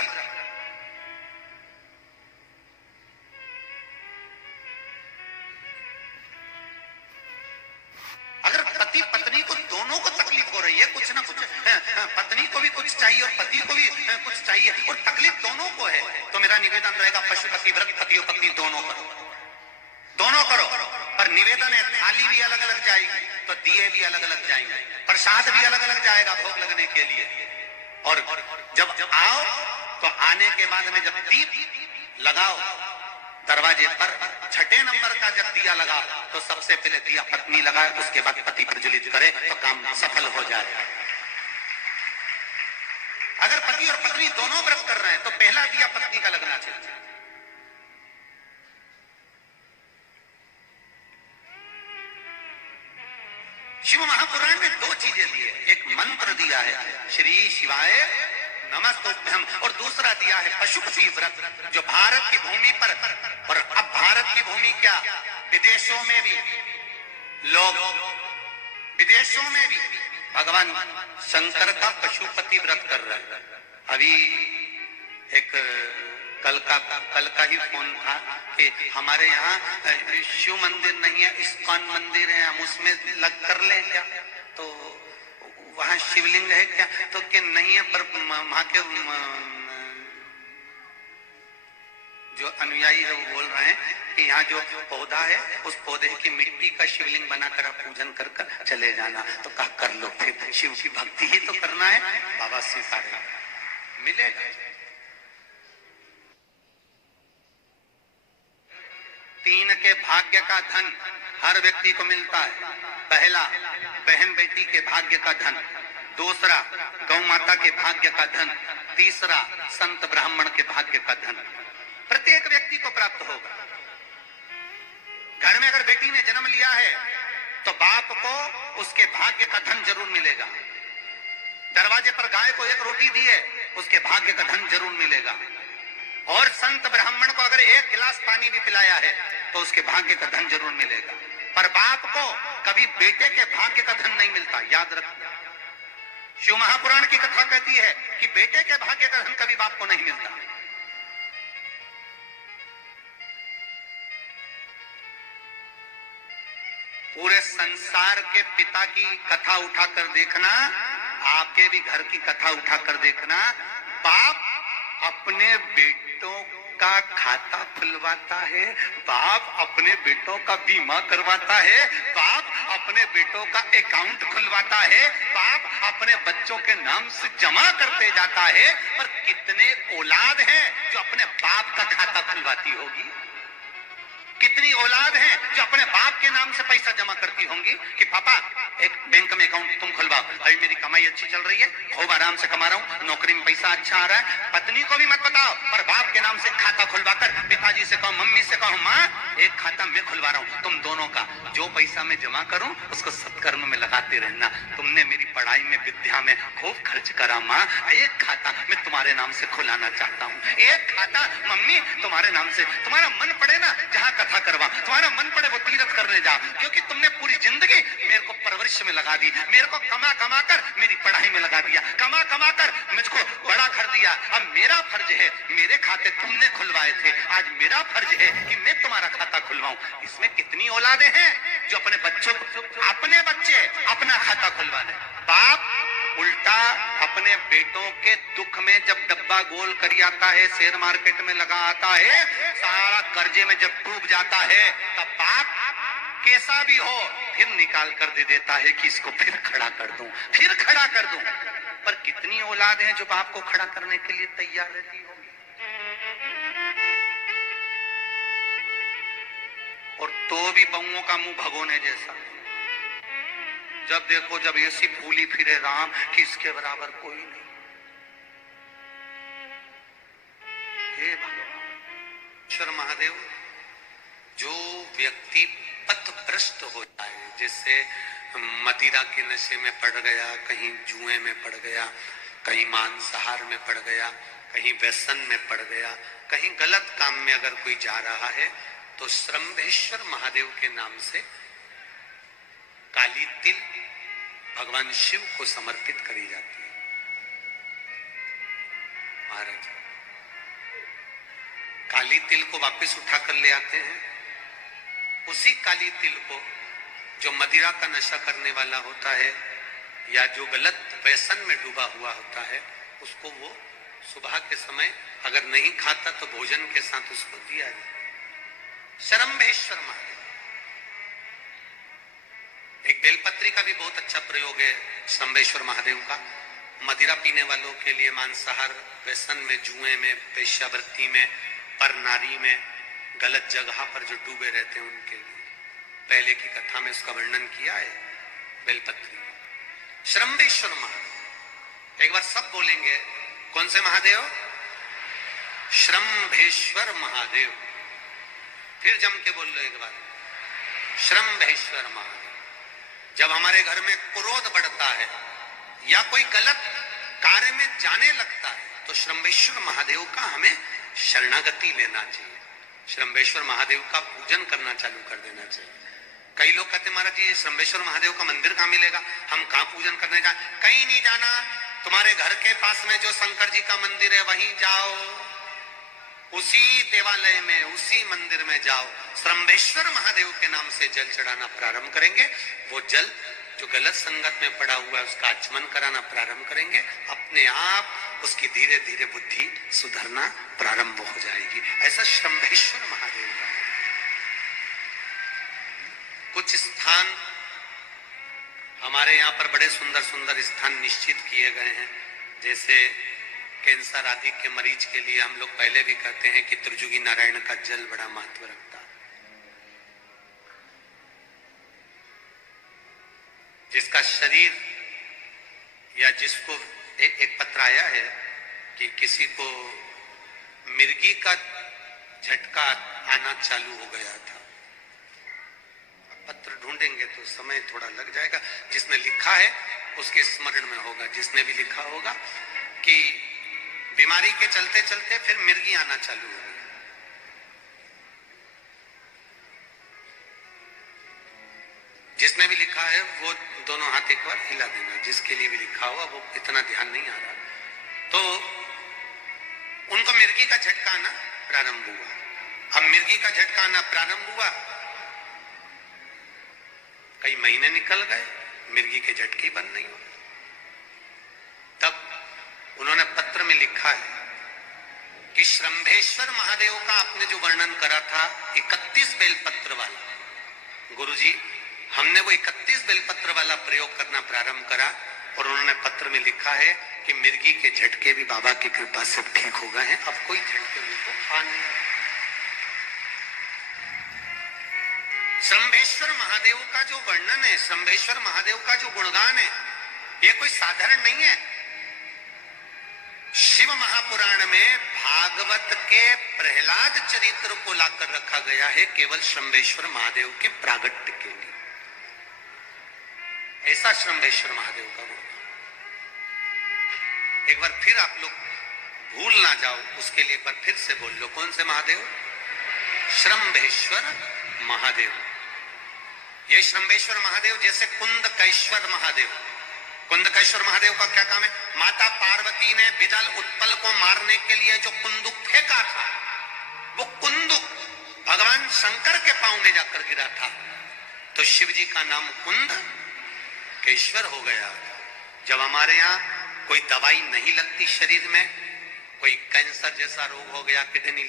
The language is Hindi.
व्रत। अगर पति पत्नी को दोनों को तकलीफ हो रही है, कुछ ना कुछ, पत्नी को भी कुछ चाहिए और पति को भी कुछ चाहिए और तकलीफ दोनों को है, तो मेरा निवेदन रहेगा पशुपति व्रत पति और पत्नी दोनों करो, दोनों करो। पर निवेदन है, थाली भी अलग अलग जाएगी तो दिए भी अलग अलग जाएंगे, प्रसाद भी अलग अलग जाएगा भोग लगने के लिए। और जब आओ तो आने के बाद में जब दीप लगाओ दरवाजे पर, छठे नंबर का जब दिया लगा तो सबसे पहले दिया पत्नी लगाए, उसके बाद पति प्रज्वलित करे तो काम सफल हो जाए। अगर पति और पत्नी दोनों व्रत कर रहे हैं तो पहला दिया पत्नी का लगना चाहिए। शिव महापुराण में दो चीजें दी है, एक मंत्र दिया है श्री शिवाय नमस्तुभ्यम और दूसरा दिया है पशुपति व्रत, जो भारत की भूमि पर, और अब भारत की भूमि क्या विदेशों में भी लोग, विदेशों में भी भगवान शंकर का पशुपति व्रत कर रहे हैं। अभी एक कल का ही फोन था कि हमारे यहाँ शिव मंदिर नहीं है, इस्कॉन मंदिर है, हम उसमें लग कर ले क्या, तो वहां शिवलिंग है क्या, तो कि नहीं है, पर वहां के जो अनुयायी है वो बोल रहे हैं कि यहाँ जो पौधा है उस पौधे की मिट्टी का शिवलिंग बनाकर आप पूजन कर कर चले जाना। तो कहा कर लो, फिर शिव की भक्ति ही तो करना है, बाबा स्वीकारेगा, मिलेगा। तीन के भाग्य का धन हर व्यक्ति को मिलता है। पहला बहन बेटी के भाग्य का धन, दूसरा गौ माता के भाग्य का धन, तीसरा संत ब्राह्मण के भाग्य का धन प्रत्येक व्यक्ति को प्राप्त होगा। घर में अगर बेटी ने जन्म लिया है तो बाप को उसके भाग्य का धन जरूर मिलेगा। दरवाजे पर गाय को एक रोटी दी है, उसके भाग्य का धन जरूर मिलेगा। और संत ब्राह्मण को अगर एक गिलास पानी भी पिलाया है तो उसके भाग्य का धन जरूर मिलेगा। पर बाप को कभी बेटे के भाग्य का धन नहीं मिलता, याद रखना। शिव महापुराण की कथा कहती है कि बेटे के भाग्य का धन कभी बाप को नहीं मिलता। पूरे संसार के पिता की कथा उठाकर देखना, आपके भी घर की कथा उठाकर देखना। बाप अपने बेटों का खाता खुलवाता है, बाप अपने बेटों का बीमा करवाता है, बाप अपने बेटों का अकाउंट खुलवाता है, बाप अपने बच्चों के नाम से जमा करते जाता है। पर कितने औलाद हैं जो अपने बाप का खाता खुलवाती होगी? कितनी औलाद हैं जो अपने बाप के नाम से पैसा जमा करती होंगी कि पापा एक बैंक में अकाउंट तुम खुलवाओ, अभी मेरी कमाई अच्छी चल रही है, खूब आराम से कमा रहा हूँ, नौकरी में पैसा अच्छा आ रहा है। पत्नी को भी मत बताओ, पर बाप के नाम से खाता खुलवाकर पिताजी से कहो, मम्मी से कहो, माँ एक खाता मैं खुलवा रहा हूँ, तुम दोनों का जो पैसा मैं जमा करूं उसको सत्कर्म में लगाते रहना। तुमने मेरी पढ़ाई में विद्या में खूब खर्च करा माँ, एक खाता मैं तुम्हारे नाम से खुलाना चाहता हूँ, एक खाता मम्मी तुम्हारे नाम से, तुम्हारा मन पड़े ना जहाँ कथा करवा, तुम्हारा मन पड़े वो तीर्थ करने जाओ, क्योंकि तुमने पूरी जिंदगी मेरे को परवरिश में लगा दी, मेरे को कमा कमा कर मेरी पढ़ाई में लगा दिया, कमा कमा कर मुझको बड़ा कर दिया। अब मेरा फर्ज है, मेरे खाते तुमने खुलवाए थे, आज मेरा फर्ज है कि मैं तुम्हारा खाता खुलवाऊं। इसमें कितनी औलादे हैं जो अपने बच्चों को, अपने बच्चे अपना खाता खुलवा लें। बाप उल्टा अपने बेटों के दुख में जब डब्बा गोल कर आता है, शेयर मार्केट में लगा आता है, सारा कर्जे में जब डूब जाता है, तब बाप कैसा भी हो फिर निकाल कर दे देता है कि इसको फिर खड़ा कर दूं, फिर खड़ा कर दूं। पर कितनी औलाद है जो बाप को खड़ा करने के लिए तैयार रहती होगी? और तो भी बहुओं का मुंह भगोने जैसा, जब देखो जब ऐसी फूली फिरे राम कि इसके बराबर कोई नहीं। हे भगवान ईश्वर महादेव, जो व्यक्ति पथभ्रष्ट हो जाए, जैसे मदिरा के नशे में पड़ गया, कहीं जुए में पड़ गया, कहीं मांसाहार में पड़ गया, कहीं व्यसन में पड़ गया, कहीं गलत काम में अगर कोई जा रहा है, तो श्रम्भेश्वर महादेव के नाम से काली तिल भगवान शिव को समर्पित करी जाती है। महाराज काली तिल को वापस उठा कर ले आते हैं। उसी काली तिल को जो मदिरा का नशा करने वाला होता है या जो गलत व्यसन में डूबा हुआ होता है, उसको वो सुबह के समय अगर नहीं खाता तो भोजन के साथ उसको दिया जाए। शरम्भेश्वर महादेव। एक बेलपत्री का भी बहुत अच्छा प्रयोग है शरम्भेश्वर महादेव का। मदिरा पीने वालों के लिए, मांसाहार व्यसन में, जुए में, वेश्यावृत्ति में, पर नारी में, गलत जगह पर जो डूबे रहते हैं उनके लिए पहले की कथा में उसका वर्णन किया है बेलपत्री। शरम्भेश्वर महादेव। एक बार सब बोलेंगे, कौन से महादेव? शरम्भेश्वर महादेव। फिर जम के बोल लो एक बार, शरम्भेश्वर महादेव। जब हमारे घर में क्रोध बढ़ता है या कोई गलत कार्य में जाने लगता है तो शरम्भेश्वर महादेव का हमें शरणागति लेना चाहिए। शरम्भेश्वर महादेव का पूजन करना चालू कर देना चाहिए। कई लोग कहते महाराज जी शरम्भेश्वर महादेव का मंदिर कहाँ मिलेगा, हम कहाँ पूजन करने जाए? कहीं नहीं जाना, तुम्हारे घर के पास में जो शंकर जी का मंदिर है वहीं जाओ, उसी देवालय में, उसी मंदिर में जाओ। शरम्भेश्वर महादेव के नाम से जल चढ़ाना प्रारंभ करेंगे। वो जल जो गलत संगत में पड़ा हुआ है उसका आचमन कराना प्रारंभ करेंगे। अपने आप उसकी धीरे धीरे बुद्धि सुधरना प्रारंभ हो जाएगी। ऐसा शरम्भेश्वर महादेव का है। कुछ स्थान हमारे यहाँ पर बड़े सुंदर सुंदर स्थान निश्चित किए गए हैं। जैसे कैंसर आदि के मरीज के लिए हम लोग पहले भी कहते हैं कि त्रिजुगी नारायण का जल बड़ा महत्व रखता है। जिसका शरीर या जिसको एक पत्र आया है कि किसी को मिर्गी का झटका आना चालू हो गया था। पत्र ढूंढेंगे तो समय थोड़ा लग जाएगा। जिसने लिखा है उसके स्मरण में होगा। जिसने भी लिखा होगा कि बीमारी के चलते चलते फिर मिर्गी आना चालू हो गई। जिसने भी लिखा है वो दोनों हाथ एक बार हिला देना। जिसके लिए भी लिखा हुआ वो इतना ध्यान नहीं आ रहा, तो उनको मिर्गी का झटका आना प्रारंभ हुआ। अब मिर्गी का झटका आना प्रारंभ हुआ, कई महीने निकल गए, मिर्गी के झटके बंद नहीं हुए। तब उन्होंने पत्र में लिखा है कि शरम्भेश्वर महादेव का आपने जो वर्णन करा था 31 बेलपत्र वाला, गुरुजी हमने वो 31 बेलपत्र वाला प्रयोग करना प्रारंभ करा। और उन्होंने पत्र में लिखा है कि मिर्गी के झटके भी बाबा की कृपा से ठीक हो गए हैं। अब कोई झटके उनको आ नहीं। शरम्भेश्वर महादेव का जो वर्णन है, शरम्भेश्वर महादेव का जो गुणगान है, ये कोई साधारण नहीं है। शिव महापुराण में भागवत के प्रहलाद चरित्र को लाकर रखा गया है केवल शरम्भेश्वर महादेव के प्रागट्य के लिए। ऐसा शरम्भेश्वर महादेव का गुण। एक बार फिर आप लोग भूल ना जाओ, उसके लिए एक बार फिर से बोल लो, कौन से महादेव? शरम्भेश्वर महादेव। ये शरम्भेश्वर महादेव जैसे कुंदकेश्वर महादेव। कुंदकेश्वर महादेव का क्या काम है? माता पार्वती ने बिदल उत्पल को मारने के लिए जो कुंदुक फेंका था, वो कुंदुक भगवान शंकर के पांव में जाकर गिरा था, तो शिव जी का नाम कुंदकेश्वर हो गया। जब हमारे यहाँ कोई दवाई नहीं लगती शरीर में, कोई कैंसर जैसा रोग हो गया, किडनी